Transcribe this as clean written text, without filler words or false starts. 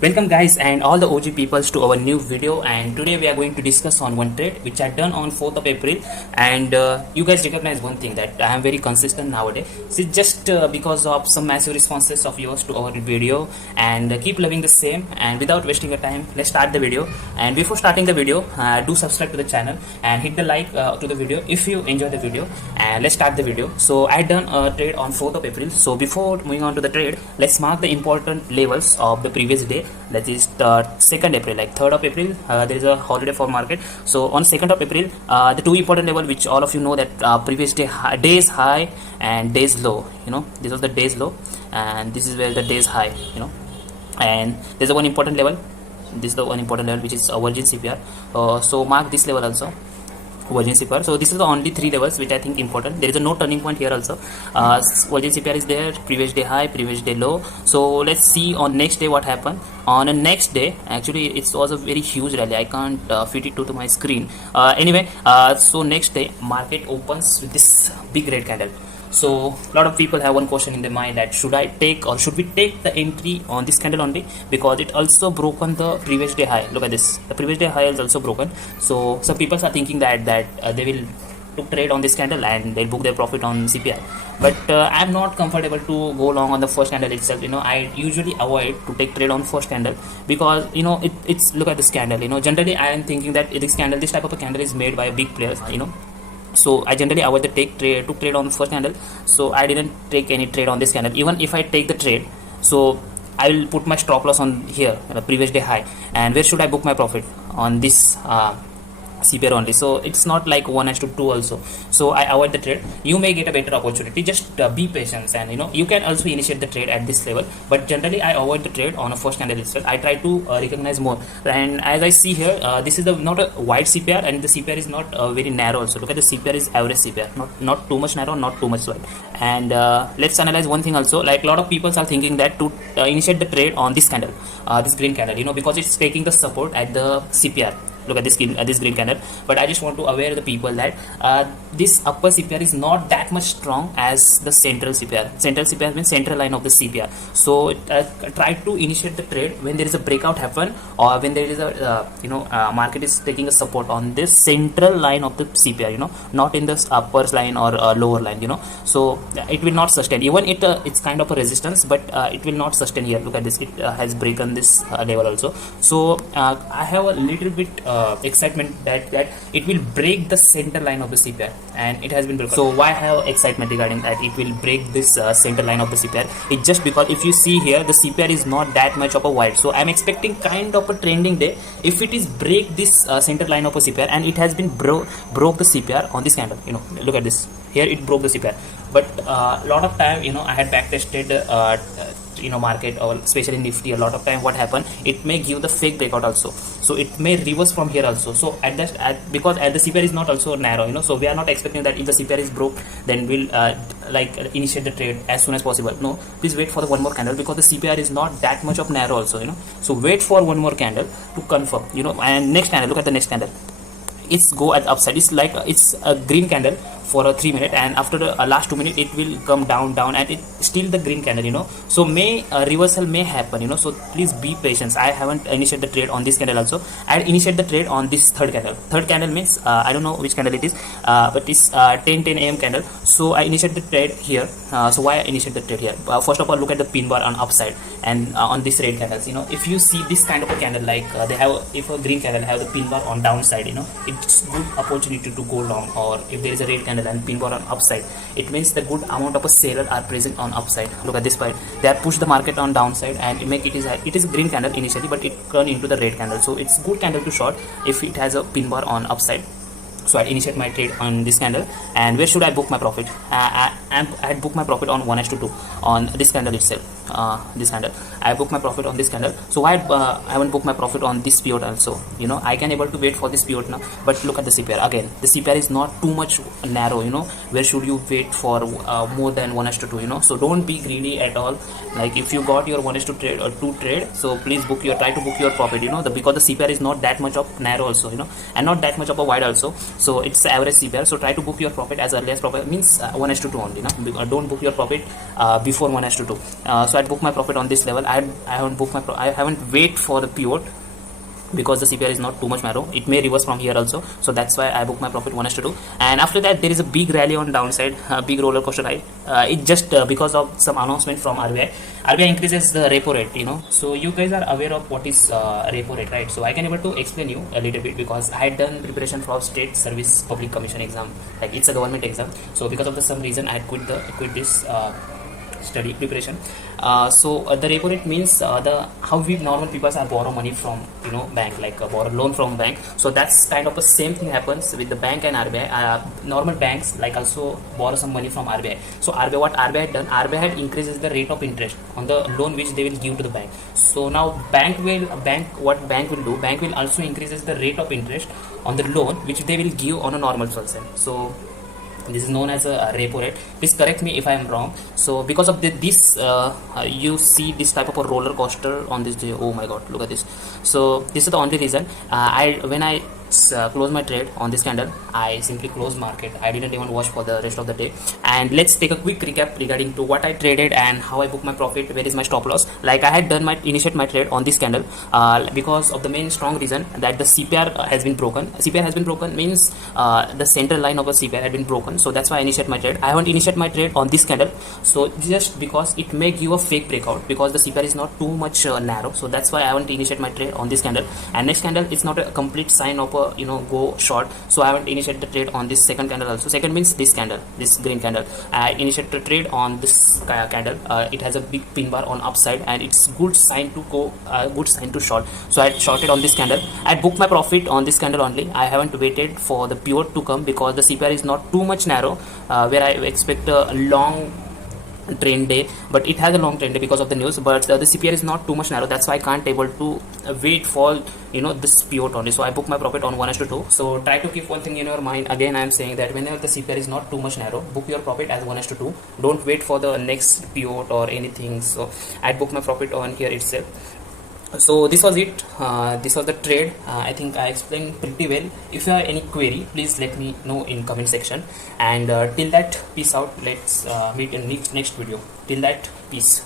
Welcome guys and all the OG peoples to our new video, and today we are going to discuss on one trade which I done on 4th of April. And you guys recognize one thing, that I am very consistent nowadays. It's just because of some massive responses of yours to our video, and keep loving the same. And without wasting your time, let's start the video. And before starting the video, do subscribe to the channel and hit the like to the video if you enjoy the video. And let's start the video. So I done a trade on 4th of April. So before moving on to the trade, let's mark the important levels of the previous day. That is the 2nd April, like 3rd of April, there is a holiday for market. So on 2nd of April, the two important level which all of you know, that previous day days high and days low, this was the days low, and this is where the days high, and there's a one important level. This is the one important level which is Virgin CPR. So mark this level also, Virgin CPR. So this is the only three levels which I think important. There is a no turning point here also. Virgin CPR is there, previous day high, previous day low. So let's see on next day what happened. On the next day, actually it was a very huge rally. I can't fit it to my screen. Anyway, so next day market opens with this big red candle. So a lot of people have one question in their mind, that should I take, or should we take the entry on this candle only, because it also broken the previous day high. Look at this, the previous day high is also broken. So some people are thinking that they will to trade on this candle and they'll book their profit on CPR, but I'm not comfortable to go long on the first candle itself. I usually avoid to take trade on first candle, because it's look at this candle. Generally I am thinking that this type of a candle is made by big players. So I generally avoid the trade on the first candle. So I didn't take any trade on this candle. Even if I take the trade, so I will put my stop loss on here, the previous day high. And where should I book my profit? On this CPR only. So it's not like 1:2 also. So I avoid the trade. You may get a better opportunity. Just be patient, and you can also initiate the trade at this level. But generally I avoid the trade on a first candle itself. I try to recognize more. And as I see here, this is not a wide CPR, and the CPR is not very narrow also. Look at the CPR is average CPR, not too much narrow, not too much wide. And let's analyze one thing also. Like a lot of people are thinking that to initiate the trade on this candle, this green candle, because it's taking the support at the CPR. Look at this green candle. But I just want to aware the people that this upper CPR is not that much strong as the central CPR. Central CPR means central line of the CPR. So try to initiate the trade when there is a breakout happen, or when there is a market is taking a support on this central line of the CPR. Not in the upper line or lower line. So it will not sustain. Even it's kind of a resistance, but it will not sustain here. Look at this. It has broken this level also. So I have a little bit excitement that it will break the center line of the CPR, and it has been broken. So why have excitement regarding that it will break this center line of the CPR? It's just because if you see here, the CPR is not that much of a wide. So I'm expecting kind of a trending day if it is break this center line of a CPR, and it has been broke the CPR on this candle. Look at this. Here it broke the CPR, but a lot of time I had back tested market, or especially Nifty. A lot of time what happen, it may give the fake breakout also. So it may reverse from here also. So because the CPR is not also narrow, so we are not expecting that if the CPR is broke, then we'll initiate the trade as soon as possible. No, please wait for the one more candle, because the CPR is not that much of narrow also. So wait for one more candle to confirm. And next candle, look at the next candle. It's go at upside. It's like it's a green candle for a 3 minute, and after the last 2 minutes it will come down, and it's still the green candle. So may reversal may happen. So please be patient. I haven't initiated the trade on this candle also. I initiate the trade on this third candle means I don't know which candle it is, but it's 10 a.m. candle. So I initiate the trade here. So why I initiate the trade here? First of all, look at the pin bar on upside, and on this red candles. If you see this kind of a candle, like they have, if a green candle have the pin bar on downside, it's good opportunity to go long. Or if there is a red candle and pin bar on upside, it means the good amount of a seller are present on upside. Look at this part. They have pushed the market on downside, and it is a green candle initially, but it turned into the red candle. So it's good candle to short if it has a pin bar on upside. So I initiate my trade on this candle. And where should I book my profit? I had booked my profit on 1:2 on this candle itself. This candle I booked my profit on this candle. So why I haven't booked my profit on this pivot also? I can able to wait for this pivot now. But look at the CPR again. The CPR is not too much narrow. Where should you wait for more than 1:2? So don't be greedy at all. Like if you got your 1:2 trade or 2 trade, so please try to book your profit. Because the CPR is not that much of narrow also, and not that much of a wide also. so it's the average CPR. So try to book your profit as early as profit, means 1:2 only, don't book your profit before 1:2. So I book my profit on this level. I haven't booked I haven't wait for the pivot, because the CPR is not too much narrow. It may reverse from here also, so that's why I book my profit 1:2. And after that there is a big rally on downside, big roller coaster ride. It just because of some announcement from RBI. RBI increases the repo rate, so you guys are aware of what is repo rate, right? So I can able to explain you a little bit, because I had done preparation for State Service Public Commission exam, like it's a government exam. So because of some reason I quit this study preparation. The repo rate means the how we normal people are borrow money from bank, like borrow loan from bank. So that's kind of the same thing happens with the bank and RBI. Normal banks like also borrow some money from RBI. So RBI, what RBI had done, RBI had increases the rate of interest on the loan which they will give to the bank. So now what bank will do, bank will also increases the rate of interest on the loan which they will give on a normal person. So this is known as a repo rate. Please correct me if I am wrong. So because of this you see this type of a roller coaster on this day. Oh my god, look at this. So this is the only reason when I close my trade on this candle, I simply close market. I didn't even watch for the rest of the day. And let's take a quick recap regarding to what I traded and how I book my profit, where is my stop loss. Like I had done initiate my trade on this candle because of the main strong reason that the CPR has been broken. CPR has been broken means the center line of a CPR had been broken. So that's why I initiate my trade. I haven't initiated my trade on this candle, so just because it may give a fake breakout, because the CPR is not too much narrow. So that's why I haven't initiated my trade on this candle. And next candle, it's not a complete sign of go short, so I haven't initiated the trade on this second candle also. Second means this candle, this green candle. I initiated the trade on this candle. It has a big pin bar on upside, and it's good sign to go, good sign to short. So I shorted on this candle. I booked my profit on this candle only. I haven't waited for the pivot to come, because the CPR is not too much narrow, where I expect a long trend day, but it has a long trend day because of the news. But the CPR is not too much narrow, that's why I can't able to wait for this pivot only. So I book my profit on 1:2. So try to keep one thing in your mind. Again, I am saying that whenever the CPR is not too much narrow, book your profit as 1:2. Don't wait for the next pivot or anything. So I book my profit on here itself. So this was it. This was the trade. I think I explained pretty well. If you have any query, please let me know in comment section. And till that, peace out. Let's meet in next video. Till that, peace.